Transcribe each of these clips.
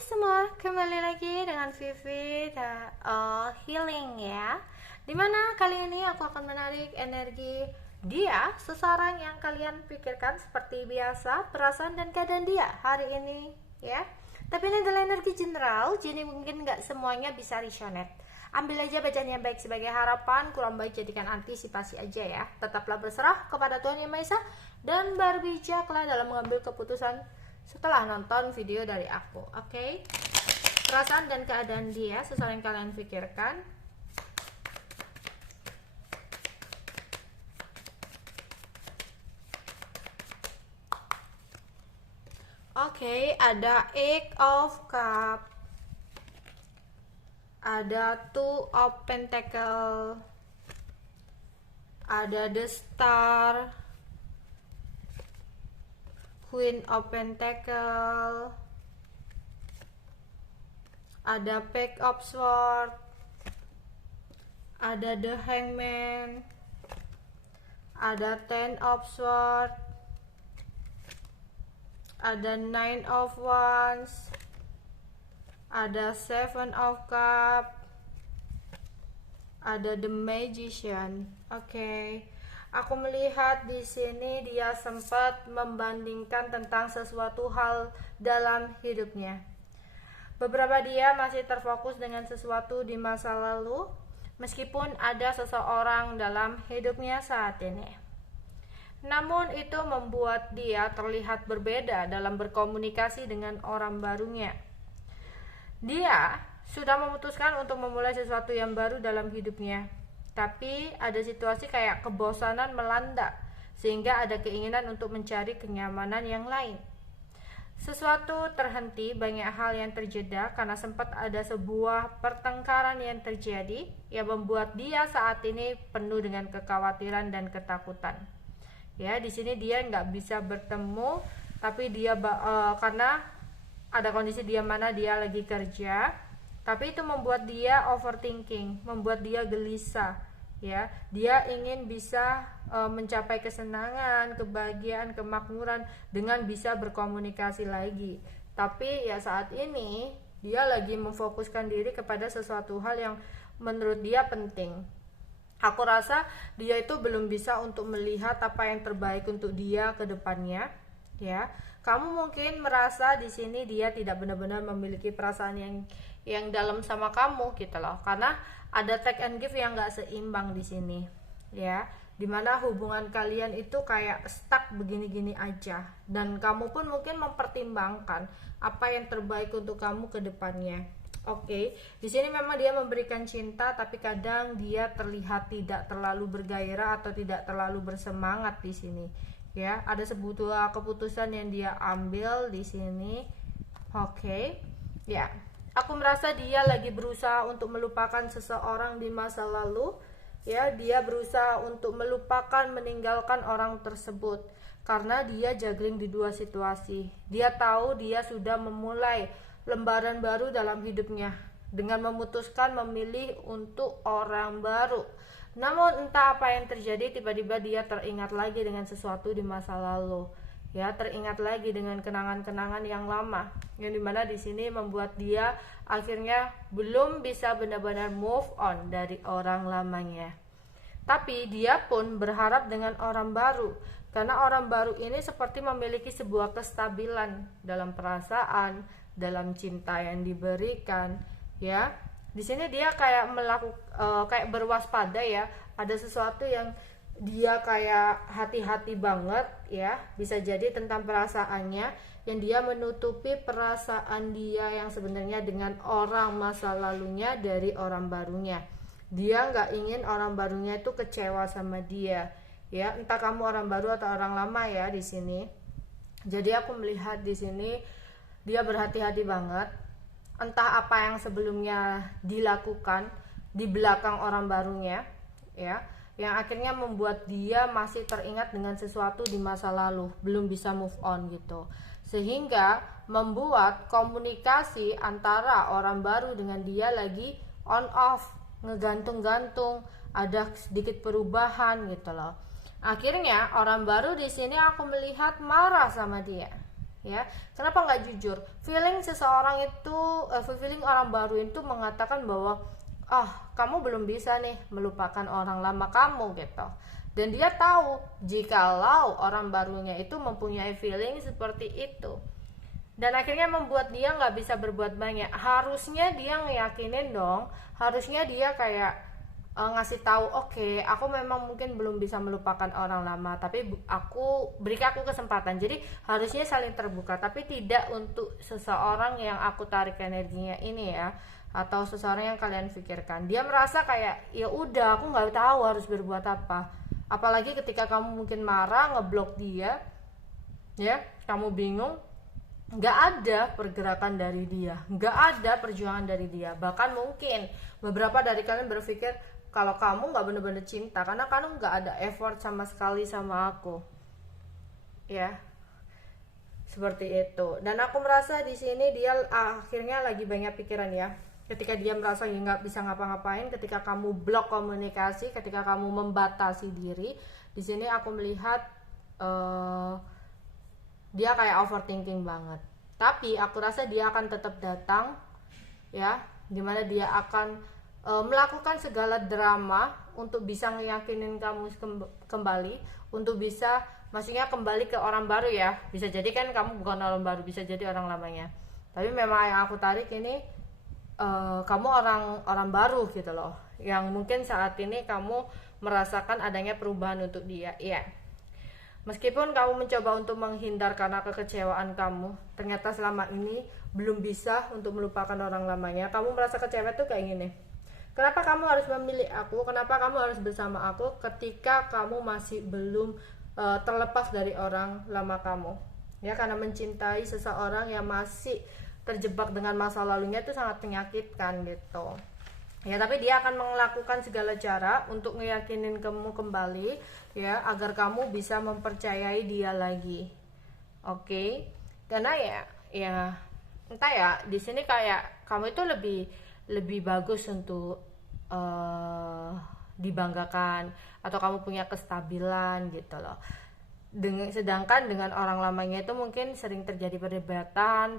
semua, kembali lagi dengan Vivi Healing ya. Dimana kali ini aku akan menarik energi dia, seseorang yang kalian pikirkan seperti biasa, perasaan dan keadaan dia hari ini ya. Tapi ini adalah energi general, jadi mungkin nggak semuanya bisa resonate. Ambil aja bacaan yang baik sebagai harapan, kurang baik jadikan antisipasi aja ya. Tetaplah berserah kepada Tuhan Yang Maha Esa dan berbijaklah dalam mengambil keputusan setelah nonton video dari aku. Oke? Perasaan dan keadaan dia sesuai yang kalian pikirkan. Oke, ada Eight of Cup, ada Two of Pentacle, ada The Star, Queen of Pentacle, ada Page of Swords, ada The Hangman, ada Ten of Swords, ada Nine of Wands, ada Seven of Cups, ada The Magician. Oke. Aku melihat di sini dia sempat membandingkan tentang sesuatu hal dalam hidupnya. Beberapa dia masih terfokus dengan sesuatu di masa lalu, meskipun ada seseorang dalam hidupnya saat ini. Namun itu membuat dia terlihat berbeda dalam berkomunikasi dengan orang barunya. Dia sudah memutuskan untuk memulai sesuatu yang baru dalam hidupnya. Tapi ada situasi kayak kebosanan melanda, sehingga ada keinginan untuk mencari kenyamanan yang lain. Sesuatu terhenti, banyak hal yang terjeda karena sempat ada sebuah pertengkaran yang terjadi yang membuat dia saat ini penuh dengan kekhawatiran dan ketakutan. Ya, di sini dia nggak bisa bertemu, tapi dia karena ada kondisi dia mana dia lagi kerja. Tapi itu membuat dia overthinking, membuat dia gelisah ya. Dia ingin bisa mencapai kesenangan, kebahagiaan, kemakmuran dengan bisa berkomunikasi lagi. Tapi ya saat ini dia lagi memfokuskan diri kepada sesuatu hal yang menurut dia penting. Aku rasa dia itu belum bisa untuk melihat apa yang terbaik untuk dia ke depannya ya. Kamu mungkin merasa di sini dia tidak benar-benar memiliki perasaan yang dalam sama kamu gitu loh, karena ada take and give yang gak seimbang di sini ya, dimana hubungan kalian itu kayak stuck begini-gini aja, dan kamu pun mungkin mempertimbangkan apa yang terbaik untuk kamu ke depannya. Oke, di sini memang dia memberikan cinta, tapi kadang dia terlihat tidak terlalu bergairah atau tidak terlalu bersemangat di sini ya. Ada sebuah keputusan yang dia ambil di sini. Oke ya. Aku merasa dia lagi berusaha untuk melupakan seseorang di masa lalu ya. Dia berusaha untuk melupakan, meninggalkan orang tersebut karena dia juggling di dua situasi. Dia tahu dia sudah memulai lembaran baru dalam hidupnya dengan memutuskan memilih untuk orang baru. Namun entah apa yang terjadi, tiba-tiba dia teringat lagi dengan sesuatu di masa lalu ya, teringat lagi dengan kenangan-kenangan yang lama, yang dimana di sini membuat dia akhirnya belum bisa benar-benar move on dari orang lamanya. Tapi dia pun berharap dengan orang baru, karena orang baru ini seperti memiliki sebuah kestabilan dalam perasaan, dalam cinta yang diberikan ya. Di sini dia kayak kayak berwaspada ya, ada sesuatu yang dia kayak hati-hati banget ya, bisa jadi tentang perasaannya, yang dia menutupi perasaan dia yang sebenarnya dengan orang masa lalunya dari orang barunya. Dia nggak ingin orang barunya itu kecewa sama dia ya, entah kamu orang baru atau orang lama ya di sini. Jadi aku melihat di sini dia berhati-hati banget, entah apa yang sebelumnya dilakukan di belakang orang barunya ya, yang akhirnya membuat dia masih teringat dengan sesuatu di masa lalu, belum bisa move on gitu, sehingga membuat komunikasi antara orang baru dengan dia lagi on off, ngegantung-gantung, ada sedikit perubahan gitu loh. Akhirnya orang baru di sini aku melihat marah sama dia ya. Kenapa nggak jujur? Feeling seseorang itu, feeling orang baru itu mengatakan bahwa kamu belum bisa nih melupakan orang lama kamu gitu. Dan dia tahu jikalau orang barunya itu mempunyai feeling seperti itu, dan akhirnya membuat dia nggak bisa berbuat banyak. Harusnya dia ngeyakinin dong, harusnya dia kayak ngasih tahu, oke, aku memang mungkin belum bisa melupakan orang lama, tapi beri aku kesempatan. Jadi harusnya saling terbuka, tapi tidak untuk seseorang yang aku tarik energinya ini ya, atau seseorang yang kalian pikirkan. Dia merasa kayak ya udah, aku nggak tahu harus berbuat apa. Apalagi ketika kamu mungkin marah, ngeblok dia, ya, kamu bingung, nggak ada pergerakan dari dia, nggak ada perjuangan dari dia. Bahkan mungkin beberapa dari kalian berpikir kalau kamu nggak bener-bener cinta karena kamu nggak ada effort sama sekali sama aku, ya, seperti itu. Dan aku merasa di sini dia akhirnya lagi banyak pikiran ya, ketika dia merasa nggak bisa ngapa-ngapain, ketika kamu blok komunikasi, ketika kamu membatasi diri. Di sini aku melihat dia kayak overthinking banget. Tapi aku rasa dia akan tetap datang, ya, dimana dia akan melakukan segala drama untuk bisa ngeyakinin kamu kembali, untuk bisa, maksudnya kembali ke orang baru ya. Bisa jadi kan kamu bukan orang baru, bisa jadi orang lamanya. Tapi memang yang aku tarik ini kamu orang baru gitu loh, yang mungkin saat ini kamu merasakan adanya perubahan untuk dia, ya. Meskipun kamu mencoba untuk menghindar karena kekecewaan kamu, ternyata selama ini belum bisa untuk melupakan orang lamanya. Kamu merasa kecewa tuh kayak gini, kenapa kamu harus memilih aku, kenapa kamu harus bersama aku ketika kamu masih belum terlepas dari orang lama kamu, ya. Karena mencintai seseorang yang masih terjebak dengan masa lalunya itu sangat menyakitkan gitu ya. Tapi dia akan melakukan segala cara untuk ngeyakinin kamu kembali, ya, agar kamu bisa mempercayai dia lagi. Oke. Karena ya entah ya, di sini kayak kamu itu lebih bagus untuk dibanggakan, atau kamu punya kestabilan gitu loh. Sedangkan dengan orang lamanya itu mungkin sering terjadi perbedaan,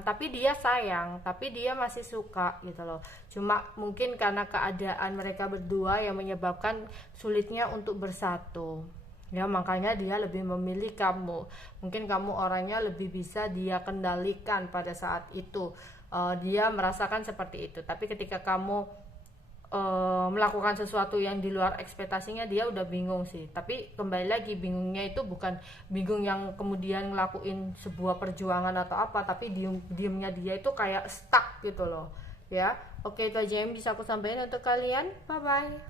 tapi dia sayang, tapi dia masih suka gitu loh. Cuma mungkin karena keadaan mereka berdua yang menyebabkan sulitnya untuk bersatu, ya, makanya dia lebih memilih kamu. Mungkin kamu orangnya lebih bisa dia kendalikan pada saat itu, dia merasakan seperti itu. Tapi ketika kamu melakukan sesuatu yang di luar ekspektasinya, dia udah bingung sih. Tapi kembali lagi, bingungnya itu bukan bingung yang kemudian ngelakuin sebuah perjuangan atau apa, tapi diemnya dia itu kayak stuck gitu loh, ya. Oke, itu aja yang bisa aku sampaikan untuk kalian. Bye bye.